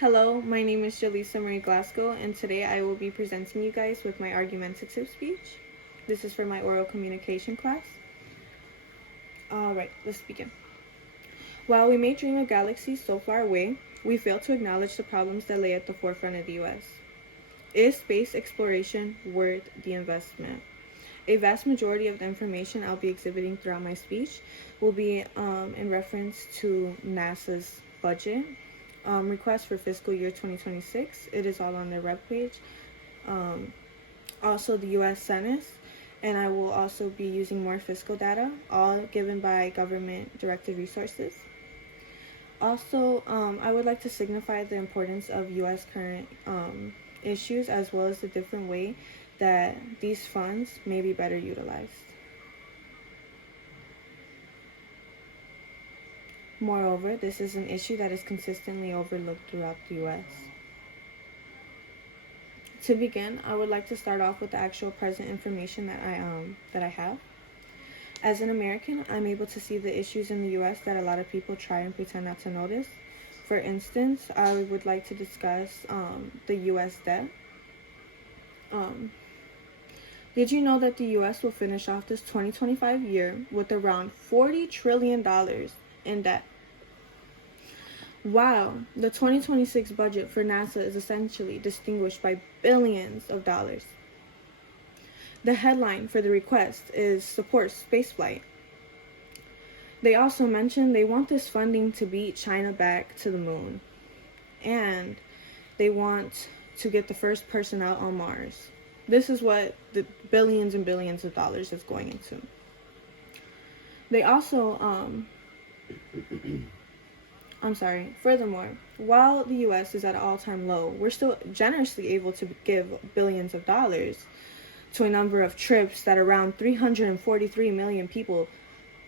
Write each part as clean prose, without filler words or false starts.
Hello, my name is Jaleesa Marie Glasgow, and today I will be presenting you guys with my argumentative speech. This is for my oral communication class. Alright, let's begin. While we may dream of galaxies so far away, we fail to acknowledge the problems that lay at the forefront of the U.S. Is space exploration worth the investment? A vast majority of the information I'll be exhibiting throughout my speech will be in reference to NASA's budget, request for fiscal year 2026. It is all on their webpage. Also the U.S. Senate, and I will also be using more fiscal data, all given by government-directed resources. Also, I would like to signify the importance of U.S. current issues, as well as the different way that these funds may be better utilized. Moreover, this is an issue that is consistently overlooked throughout the U.S. To begin, I would like to start off with the actual present information that I have. As an American, I'm able to see the issues in the U.S. that a lot of people try and pretend not to notice. For instance, I would like to discuss the U.S. debt. Did you know that the U.S. will finish off this 2025 year with around $40 trillion in debt? Wow, the 2026 budget for NASA is essentially distinguished by billions of dollars. The headline for the request is Support Spaceflight. They also mentioned they want this funding to beat China back to the moon. And they want to get the first person out on Mars. This is what the billions and billions of dollars is going into. They also, furthermore, while the U.S. is at an all-time low, we're still generously able to give billions of dollars to a number of trips that around 343 million people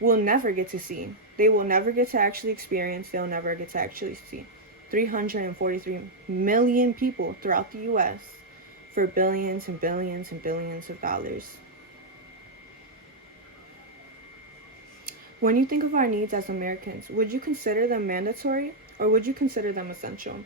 will never get to see. They will never get to actually experience, they'll never get to actually see. 343 million people throughout the U.S. for billions and billions and billions of dollars. When you think of our needs as Americans, would you consider them mandatory or would you consider them essential?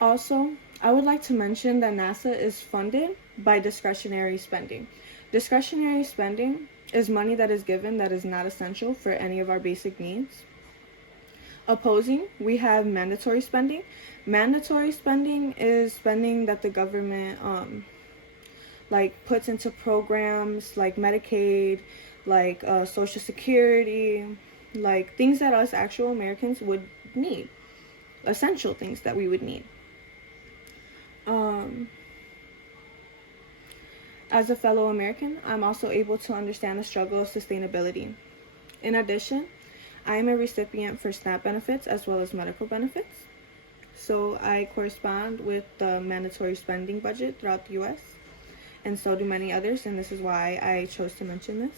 Also, I would like to mention that NASA is funded by discretionary spending. Discretionary spending is money that is given that is not essential for any of our basic needs. Opposing, we have mandatory spending. Mandatory spending is spending that the government puts into programs like Medicaid, like Social Security, like things that us actual Americans would need, essential things that we would need. As a fellow American, I'm also able to understand the struggle of sustainability. In addition, I am a recipient for SNAP benefits as well as medical benefits. So I correspond with the mandatory spending budget throughout the U.S. and so do many others, and this is why I chose to mention this.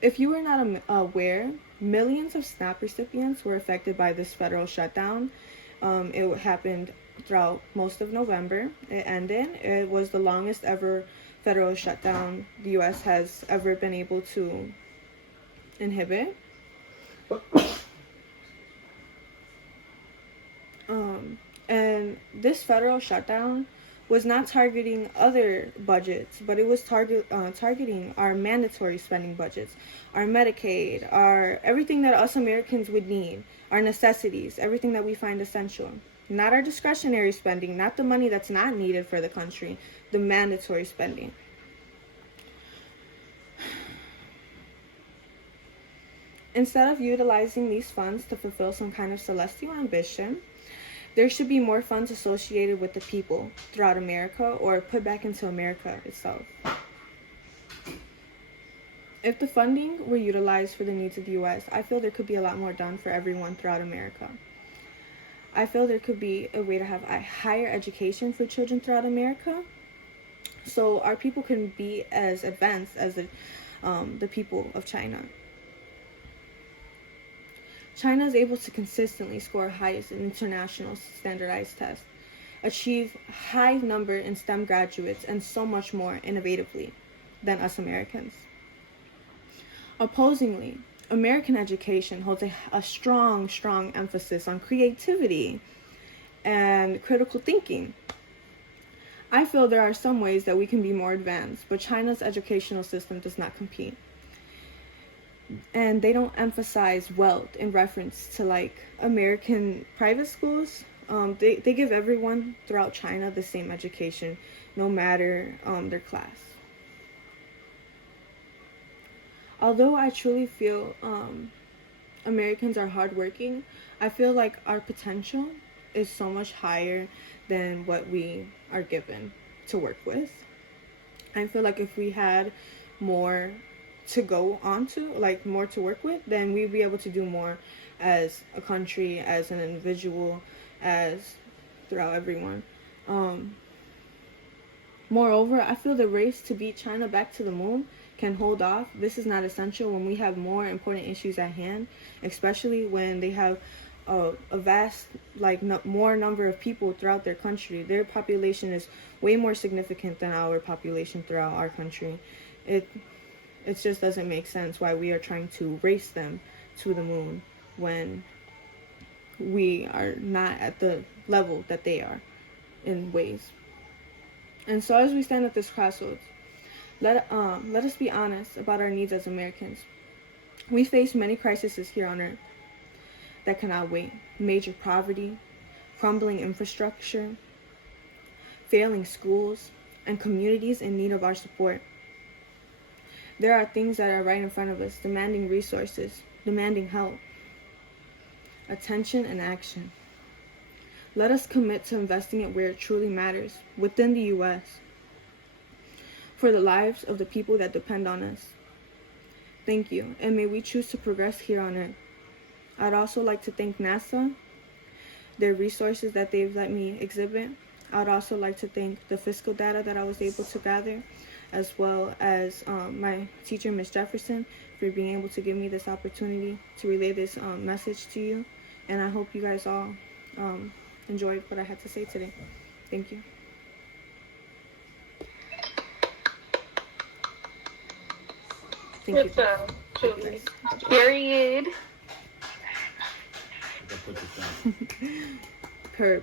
If you were not aware, millions of SNAP recipients were affected by this federal shutdown. It happened throughout most of November. It ended. It was the longest ever federal shutdown the U.S. has ever been able to inhibit. And this federal shutdown was not targeting other budgets, but it was targeting our mandatory spending budgets, our Medicaid, our everything that us Americans would need, our necessities, everything that we find essential. Not our discretionary spending, not the money that's not needed for the country, the mandatory spending. Instead of utilizing these funds to fulfill some kind of celestial ambition, there should be more funds associated with the people throughout America or put back into America itself. If the funding were utilized for the needs of the U.S., I feel there could be a lot more done for everyone throughout America. I feel there could be a way to have a higher education for children throughout America so our people can be as advanced as the people of China. China is able to consistently score highest in international standardized tests, achieve high number in STEM graduates, and so much more innovatively than us Americans. Opposingly, American education holds a strong emphasis on creativity and critical thinking. I feel there are some ways that we can be more advanced, but China's educational system does not compete. And they don't emphasize wealth in reference to like American private schools. They give everyone throughout China the same education, no matter their class. Although I truly feel Americans are hardworking, I feel like our potential is so much higher than what we are given to work with. I feel like if we had more to go on to, like more to work with, then we'd be able to do more as a country, as an individual, as throughout everyone. Moreover, I feel the race to beat China back to the moon can hold off. This is not essential when we have more important issues at hand, especially when they have a vast, more number of people throughout their country. Their population is way more significant than our population throughout our country. It just doesn't make sense why we are trying to race them to the moon when we are not at the level that they are in ways. And so as we stand at this crossroads, let us be honest about our needs as Americans. We face many crises here on earth that cannot wait. Major poverty, crumbling infrastructure, failing schools, and communities in need of our support. There are things that are right in front of us, demanding resources, demanding help, attention, and action. Let us commit to investing it where it truly matters, within the U.S., for the lives of the people that depend on us. Thank you, and may we choose to progress here on earth. I'd also like to thank NASA, their resources that they've let me exhibit. I'd also like to thank the fiscal data that I was able to gather, as well as my teacher, Ms. Jefferson, for being able to give me this opportunity to relay this message to you. And I hope you guys all enjoyed what I had to say today. Thank you. Thank you. Period. Per.